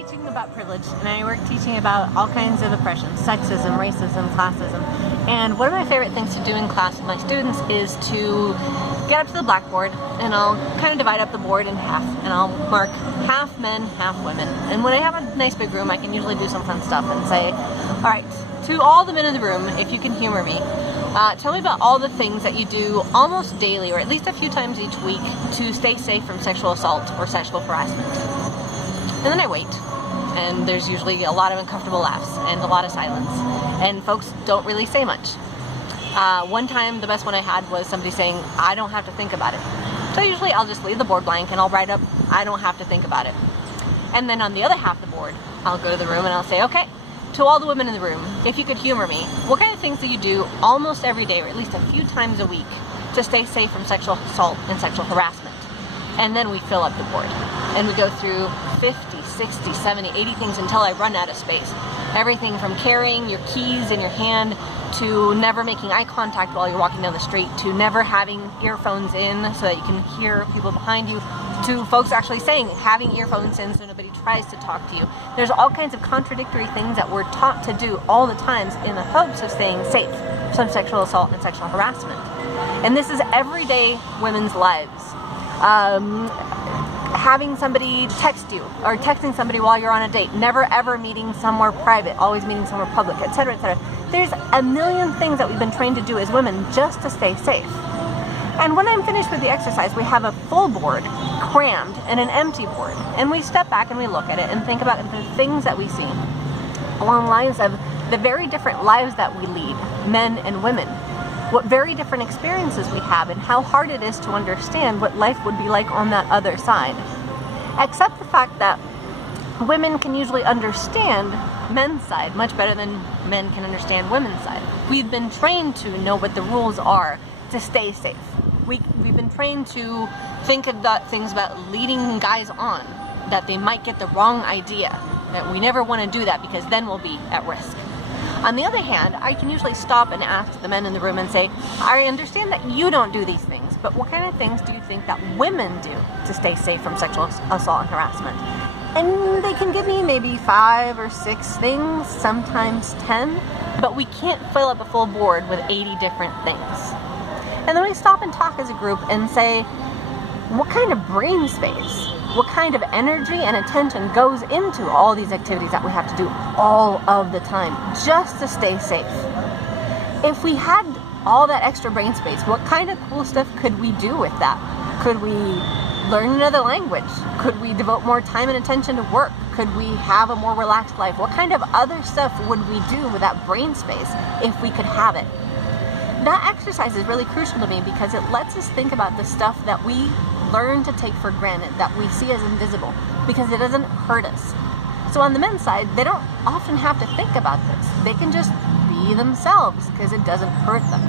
teaching about privilege, and I work teaching about all kinds of oppression, sexism, racism, classism. And one of my favorite things to do in class with my students is to get up to the blackboard, and I'll kind of divide up the board in half, and I'll mark half men, half women. And when I have a nice big room, I can usually do some fun stuff and say, all right, to all the men in the room, if you can humor me, tell me about all the things that you do almost daily, or at least a few times each week, to stay safe from sexual assault or sexual harassment. And then I wait, and there's usually a lot of uncomfortable laughs and a lot of silence, and folks don't really say much. One time, the best one I had was somebody saying, I don't have to think about it. So usually I'll just leave the board blank and I'll write up, I don't have to think about it. And then on the other half of the board, I'll go to the room and I'll say, okay, to all the women in the room, if you could humor me, what kind of things do you do almost every day, or at least a few times a week, to stay safe from sexual assault and sexual harassment? And then we fill up the board. And we go through 50, 60, 70, 80 things until I run out of space. Everything from carrying your keys in your hand, to never making eye contact while you're walking down the street, to never having earphones in so that you can hear people behind you, to folks actually saying having earphones in so nobody tries to talk to you. There's all kinds of contradictory things that we're taught to do all the times in the hopes of staying safe from sexual assault and sexual harassment. And this is everyday women's lives. Having somebody text you, or texting somebody while you're on a date, never ever meeting somewhere private, always meeting somewhere public, etc., etc. There's a million things that we've been trained to do as women just to stay safe. And when I'm finished with the exercise, we have a full board crammed and an empty board, and we step back and we look at it and think about the things that we see along the lines of the very different lives that we lead, men and women, what very different experiences we have, and how hard it is to understand what life would be like on that other side. Except the fact that women can usually understand men's side much better than men can understand women's side. We've been trained to know what the rules are to stay safe. We've been trained to think about things about leading guys on, that they might get the wrong idea, that we never want to do that because then we'll be at risk. On the other hand, I can usually stop and ask the men in the room and say, I understand that you don't do these things, but what kind of things do you think that women do to stay safe from sexual assault and harassment? And they can give me maybe 5 or 6 things, sometimes 10, but we can't fill up a full board with 80 different things. And then we stop and talk as a group and say, what kind of brain space, what kind of energy and attention goes into all these activities that we have to do all of the time just to stay safe? If we had all that extra brain space, what kind of cool stuff could we do with that? Could we learn another language? Could we devote more time and attention to work? Could we have a more relaxed life? What kind of other stuff would we do with that brain space if we could have it? That exercise is really crucial to me because it lets us think about the stuff that we learn to take for granted, that we see as invisible, because it doesn't hurt us. So on the men's side, they don't often have to think about this. They can just be themselves because it doesn't hurt them.